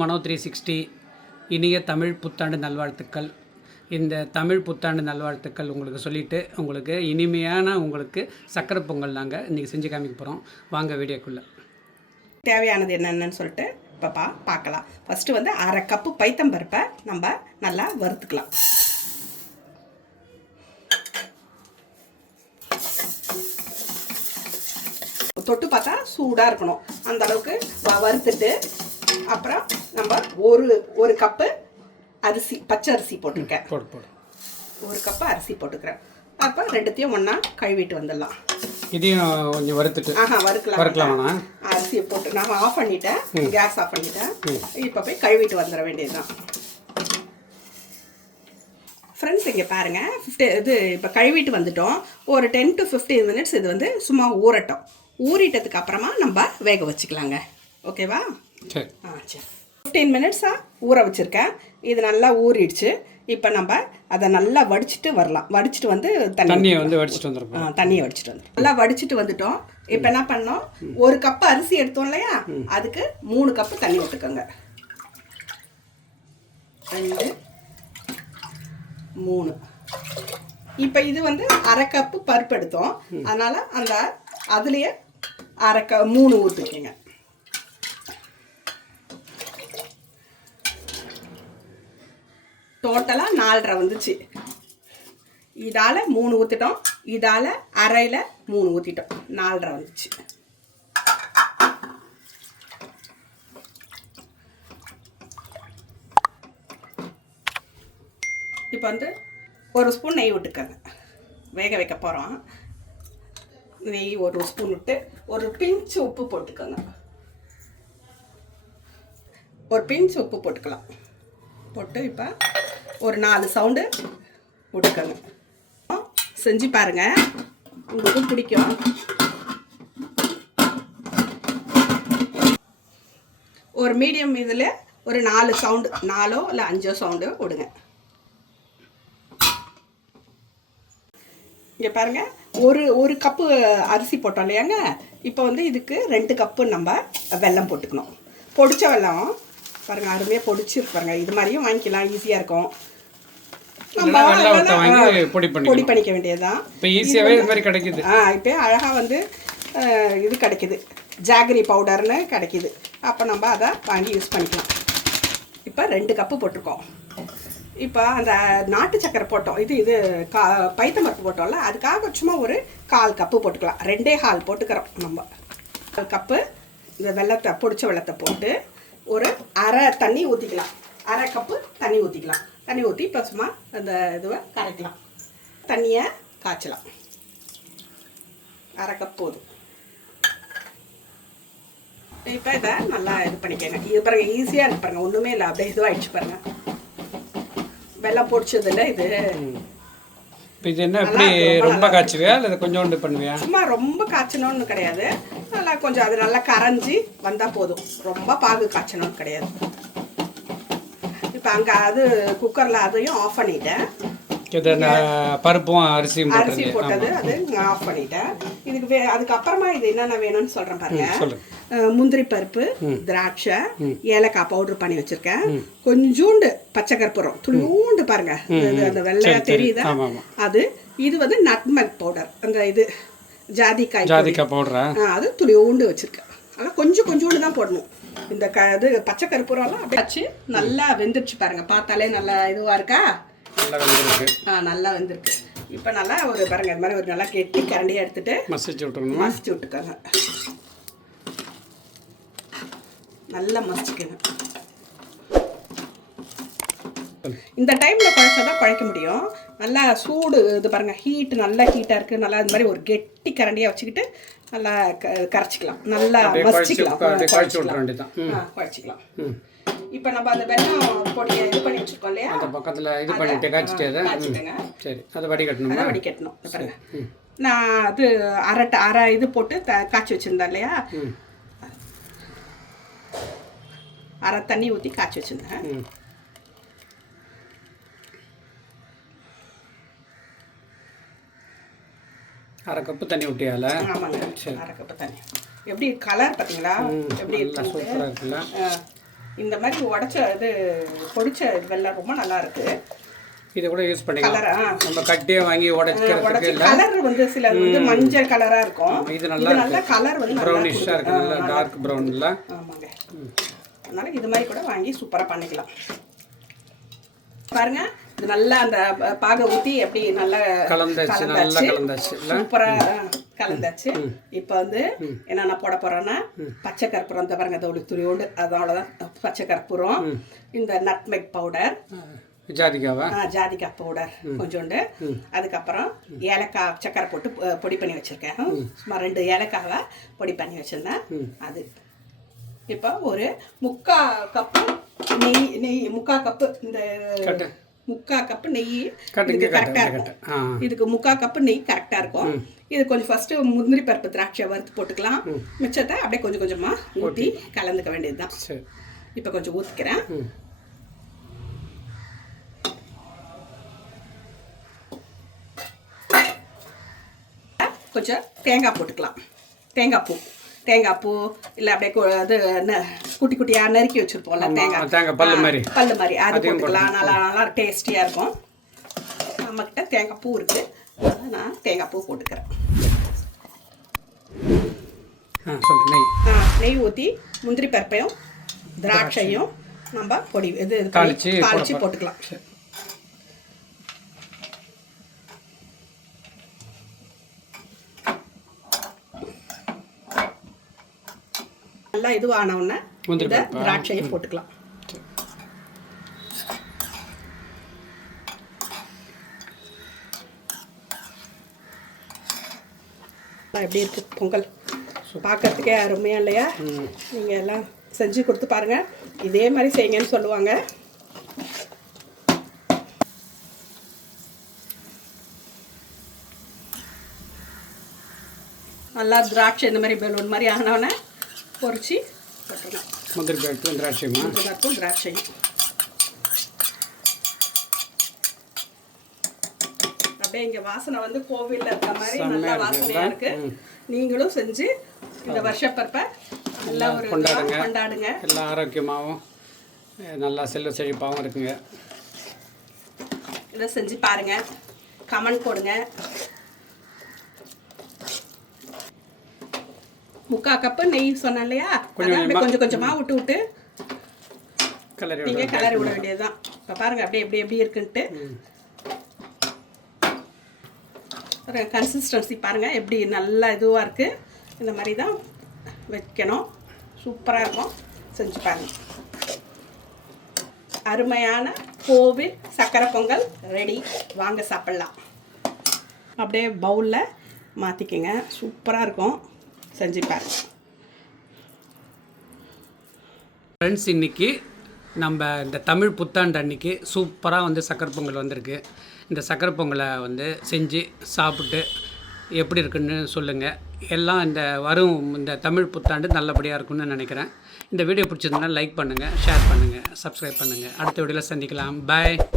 மனோ three sixty இனிய தமிழ் புத்தாண்டு நல்வாழ்த்துக்கள். இந்த தமிழ் புத்தாண்டு நல்வாழ்த்துக்கள் உங்களுக்கு சொல்லிவிட்டு உங்களுக்கு இனிமையான உங்களுக்கு சக்கரை பொங்கல் நாங்கள் இன்றைக்கி செஞ்சு காமிக்க போகிறோம் வாங்க வீடியோக்குள்ளே. தேவையானது என்னென்னு சொல்லிட்டு இப்போ பார்க்கலாம். ஃபஸ்ட்டு வந்து அரை கப்பு பைத்தம்பருப்பை நம்ம நல்லா வறுத்துக்கலாம். தொட்டு பார்த்தா சூடாக இருக்கணும். அந்த அளவுக்கு வறுத்துட்டு அப்புறம் நம்ம ஒரு ஒரு கப்பு அரிசி பச்சை அரிசி போட்டிருக்கேன். போடு போடு. ஒரு கப்பு அரிசி போட்டுக்கிறேன். அப்போ ரெண்டுத்தையும் ஒன்றா கழுவிட்டு வந்துடலாம். இதையும் கொஞ்சம் வறுத்துட்டு ஆஹா வறுக்கலாம். வறுக்கலாம் அரிசியை போட்டு நான் ஆஃப் பண்ணிட்டேன். கேஸ் ஆஃப் பண்ணிட்டேன். இப்போ போய் கழுவிட்டு வந்துட வேண்டியதுதான். ஃப்ரெண்ட்ஸ் இங்கே பாருங்கள் ஃபிஃப்டி இது இப்போ கழுவிட்டு வந்துட்டோம். ஒரு டென் டு ஃபிஃப்டீன் மினிட்ஸ் இது வந்து சும்மா ஊறட்டும். ஊறிட்டதுக்கு அப்புறமா நம்ம வேக வச்சுக்கலாங்க. ஓகேவா சரி. ஆ சரி. ஃபிஃப்டீன் மினிட்ஸாக ஊற வச்சுருக்கேன். இது நல்லா ஊறிடுச்சு. இப்போ நம்ம அதை நல்லா வடிச்சிட்டு வரலாம். வடிச்சிட்டு வந்து தண்ணி தண்ணியை வந்து வடிச்சிட்டு வந்துருப்போம் ஆ, தண்ணியை வடிச்சிட்டு வந்து நல்லா வடிச்சிட்டு வந்துட்டோம். இப்போ என்ன பண்ணோம்? ஒரு கப் அரிசி எடுத்தோம் இல்லையா? அதுக்கு மூணு கப்பு தண்ணி விட்டுக்கோங்க ரெண்டு மூணு. இப்போ இது வந்து அரை கப்பு பருப்பு எடுத்தோம். அதனால அந்த அதுலேயே அரை க மூணு ஊற்றிக்கோங்க டோட்டலாக நாலரை வந்துச்சு. இதால் மூணு ஊற்றிட்டோம் இதால் அரையில் மூணு ஊற்றிட்டோம் நாலரை வந்துச்சு. இப்போ வந்து ஒரு ஸ்பூன் நெய் விட்டுக்கோங்க. வேக வைக்க போகிறோம் நெய் ஒரு ஸ்பூன் விட்டு ஒரு பிஞ்சு உப்பு போட்டுக்கோங்க. ஒரு பிஞ்சு உப்பு போட்டுக்கலாம். போட்டு இப்போ ஒரு நாலு சவுண்டு கொடுக்கங்க செஞ்சு பாருங்க. உங்களுக்கும் பிடிக்கும். ஒரு மீடியம் இதில் ஒரு நாலு சவுண்டு நாலோ இல்லை அஞ்சோ சவுண்டு கொடுங்க இங்கே பாருங்க. ஒரு ஒரு கப்பு அரிசி போட்டோம் இல்லையாங்க? இப்போ வந்து இதுக்கு ரெண்டு கப்பு நம்ம வெல்லம் போட்டுக்கணும். பொடிச்ச வெல்லம் பாருங்க அருமையாக பொடிச்சிருக்கு பாருங்க. இது மாதிரியும் வாங்கிக்கலாம் ஈஸியாக இருக்கும். பொடி பண்ணி பொடி பண்ணிக்க வேண்டியதுதான். இப்போ ஈஸியாகவே இது மாதிரி கிடைக்குது. ஆ இப்போ அழகாக வந்து இது கிடைக்குது. ஜாகரி பவுடர்னு கிடைக்குது. அப்போ நம்ம அதை வாங்கி யூஸ் பண்ணிக்கலாம். இப்போ ரெண்டு கப்பு போட்டிருக்கோம். இப்போ அந்த நாட்டு சக்கரை போட்டோம். இது இது கா பைத்தம்பருப்பு போட்டோம்ல அதுக்காக சும்மா ஒரு கால் கப்பு போட்டுக்கலாம். ரெண்டே கால் போட்டுக்கிறோம் நம்ம. கால் கப்பு இந்த வெள்ளத்தை பொடிச்ச வெள்ளத்தை போட்டு ஒரு அரை தண்ணி ஊற்றிக்கலாம் அரை கப்பு தண்ணி ஊற்றிக்கலாம் தண்ணி ஊற்றி இப்போ சும்மா அந்த இதுவை கரைக்கலாம். தண்ணியை காய்ச்சலாம். அரை கப் போதும். இப்போ இதை நல்லா இது பண்ணிக்கங்க. இது பாருங்கள் ஈஸியாக இருக்கு ஒன்றுமே இல்லை. அப்படியே இதுவாகிடுச்சு பாருங்க. வெள்ளம் பொடிச்சதில்ல இது. இப்போ இது என்ன எப்படி ரொம்ப காய்ச்சுவியா இல்லை கொஞ்சோண்டு பண்ணுவியா? சும்மா ரொம்ப காய்ச்சணும்னு கிடையாது. நல்லா கொஞ்சம் அது நல்லா கரைஞ்சி வந்தால் போதும். ரொம்ப பாகு காய்ச்சணும்னு கிடையாது. இப்போ அங்கே அது குக்கரில் அதையும் ஆஃப் பண்ணிட்டேன். இது பருப்பும் அரிசியும் அரிசி போட்டது அது ஆஃப் பண்ணிட்டேன். இதுக்கு வே அதுக்கப்புறமா இது என்னென்ன வேணும்னு சொல்கிறேன் பாருங்க. முந்திரி பருப்பு திராட்சை ஏலக்காய் பவுடர் பண்ணி வச்சிருக்கேன். கொஞ்சூண்டு பச்சை கற்பூரம் துளியூண்டு பாருங்க. அந்த வெள்ளையா தெரியுதா? அது இது வந்து நட்மக் பவுடர். அந்த இது ஜாதிக்காய். ஜாதிக்காய் பவுடரா? அது துளியூண்டு வச்சிருக்கேன். அதெல்லாம் கொஞ்சம் கொஞ்சோண்டு தான் போடணும். இந்த க இது பச்சை கற்பூரம்லாம் அப்படியே வச்சு நல்லா வெந்துருச்சு பாருங்க. பார்த்தாலே நல்லா இதுவா இருக்கா? நல்லா வந்துருக்கு. ஆ நல்லா வெந்திருக்கு. இப்போ நல்லா ஒரு பாருங்க இது மாதிரி ஒரு நல்லா கெட்டி கரண்டியை எடுத்துட்டு மசிச்சு விட்டுருணுமா மசிச்சு விட்டுக்கோங்க. நல்லா மசிச்சுக்கணும் இந்த டைமில் குழைச்சாதான் குழைக்க முடியும். நல்லா சூடு இது பாருங்க ஹீட் நல்லா ஹீட்டாக இருக்குது நல்லா இது மாதிரி ஒரு கெட்டி கரண்டியாக வச்சுக்கிட்டு நல்லா கரைச்சிக்கலாம். நல்லா குழச்சி மசிச்சுக்கலாம். குழச்சி குழைச்சிக்கலாம். இப்போ நம்ம அந்த வெல்லம் பொடியை இது பண்ணி வச்சுருக்கோம் இல்லையா? அந்த பக்கத்தில் இது பண்ணிட்டு காய்ச்சிட்டு அதை. காய்ச்சிட்டுங்க சரி. அதை வடிகட்டணுமா அதை வடிகட்டணும் பாருங்க. நான் அது அரை அரை இது போட்டு த காய்ச்சி வச்சுருந்தேன் இல்லையா? அரை தண்ணி ஊற்றி காய்ச்சி வச்சுருந்தேன். அரை கப்பு தண்ணி விட்டியால ஆமாங்க. அரை கப்பு தண்ணி. எப்படி கலர் பார்த்தீங்களா? எப்படி சூப்பராக இருக்குல்ல? இந்த மாதிரி உடச்ச இது பொடிச்ச வெள்ளம் ரொம்ப நல்லா இருக்கு. இதை கூட யூஸ் பண்ணிக்கலாம். நம்ம கட்டியே வாங்கி உடைக்கிறதுக்கு இல்லை. கலர் வந்து சில வந்து மஞ்சள் கலரா இருக்கும். இது நல்லா நல்ல கலர் வந்து நல்லா ப்ரௌனிஷாக இருக்கு நல்லா டார்க் ப்ரௌனில் ஆமாங்க. அதனால இது மாதிரி கூட வாங்கி சூப்பராக பண்ணிக்கலாம். பாருங்க இது நல்லா அந்த பாகை ஊற்றி எப்படி நல்லா கலந்தாச்சு நல்லா கலந்தாச்சு. இல்லை? சூப்பரா கலந்தாச்சு. இப்போ வந்து என்னென்ன போட போறேன்னா பச்சை கற்பூரம் இந்த பாருங்க அதோட துளியோடு அதனாலதான் பச்சை கற்பூரம். இந்த நட்மெக் பவுடர். ஜாதிக்காவா? ஜாதிக்காய் பவுடர் கொஞ்சோண்டு. அதுக்கப்புறம் ஏலக்காய் சக்கரை போட்டு பொடி பண்ணி வச்சிருக்கேன். சும்மா ரெண்டு ஏலக்காவை பொடி பண்ணி வச்சிருந்தேன். அது. இப்போ ஒரு முக்கா கப்பு நெய் நெய் முக்கா கப்பு இந்த கட்டு. முக்கா கப்பு நெய். இதுக்கு கரெக்டாக இருக்கும். இதுக்கு முக்கா கப்பு நெய் கரெக்டாக இருக்கும். இது கொஞ்சம் ஃபஸ்ட்டு முந்திரி பருப்பு திராட்சை வறுத்து போட்டுக்கலாம். மிச்சத்தை அப்படியே கொஞ்சம் கொஞ்சமாக ஊற்றி கலந்துக்க வேண்டியது தான் இப்போ கொஞ்சம் ஊற்றிக்கிறேன் கொஞ்சம் தேங்காய் போட்டுக்கலாம். தேங்காய் பூ. தேங்காய் பூ இல்லை அப்படியே இது குட்டி குட்டியாக நறுக்கி வச்சுருப்போம்ல தேங்காய். தேங்காய் பல்லு மாதிரி. பல்லு மாதிரி. அது போட்டுக்கலாம். நல்லா நல்லா டேஸ்டியாக இருக்கும். நம்மக்கிட்ட தேங்காய் பூ இருக்குது அதனால நான் தேங்காய் பூ போட்டுக்கிறேன். நெய். நெய் ஊற்றி முந்திரி பருப்பையும் திராட்சையும் நம்ம பொடி இது போறோம். போட்டுக்கலாம். நல்லா இதுவான உடனே முந்திரி இந்த? திராட்சையை போட்டுக்கலாம். எப்படி இருக்கு பொங்கல்? பார்க்கறதுக்கே அருமையா இல்லையா? ம். நீங்கள் எல்லாம் செஞ்சு கொடுத்து பாருங்க. இதே மாதிரி செய்யுங்கன்னு சொல்லுவாங்க. நல்லா திராட்சை இந்த மாதிரி பலூன் மாதிரி ஆனவொடனே பொரிச்சு போட்டுருலாம் முந்திரி பருப்பு திராட்சைமா இருக்கும் திராட்சையும் அப்படியே இங்க வாசனை வந்து கோவில்ல இருக்க மாதிரி நல்லா இருக்கு, வாசனையா இல்ல? இருக்கு ம். நீங்களும் செஞ்சு இந்த வருஷப்பற்ப நல்லா ஒரு கொண்டாடுங்க. கொண்டாடுங்க எல்லாம் ஆரோக்கியமாகவும் நல்லா செல்வ செழிப்பாகவும் இருக்குங்க இதை செஞ்சு பாருங்க கமெண்ட் போடுங்க முக்கா கப்பு நெய் சொன்னேன் இல்லையா கொஞ்சம் கொஞ்சமா விட்டு விட்டு கலரி நீங்க கிளறி விட வேண்டியதுதான். இப்போ பாருங்க அப்படியே எப்படி எப்படி இருக்குன்ட்டு. கன்சிஸ்டன்சி பாருங்க எப்படி நல்லா இதுவாக இருக்கு. இந்த மாதிரி தான் வைக்கணும். சூப்பராக இருக்கும். செஞ்சு பாருங்க. அருமையான கோவில் சக்கரை பொங்கல் ரெடி. வாங்க சாப்பிட்லாம். அப்படியே பவுலில் மாற்றிக்கங்க சூப்பராக இருக்கும். செஞ்சு ஃப்ரெண்ட்ஸ் இன்னைக்கு நம்ம இந்த தமிழ் புத்தாண்டு அன்னைக்கு சூப்பராக வந்து சக்கரை பொங்கல் வந்திருக்கு. இந்த சக்கரை பொங்கலை வந்து செஞ்சு சாப்பிட்டு எப்படி இருக்குன்னு சொல்லுங்கள் எல்லாம் இந்த வரும் இந்த தமிழ் புத்தாண்டு நல்லபடியாக இருக்கும்னு நினைக்கிறேன். இந்த வீடியோ பிடிச்சிருந்தா லைக் பண்ணுங்கள் ஷேர் பண்ணுங்கள் சப்ஸ்கிரைப் பண்ணுங்கள் அடுத்த வீடியோவில் சந்திக்கலாம். பாய்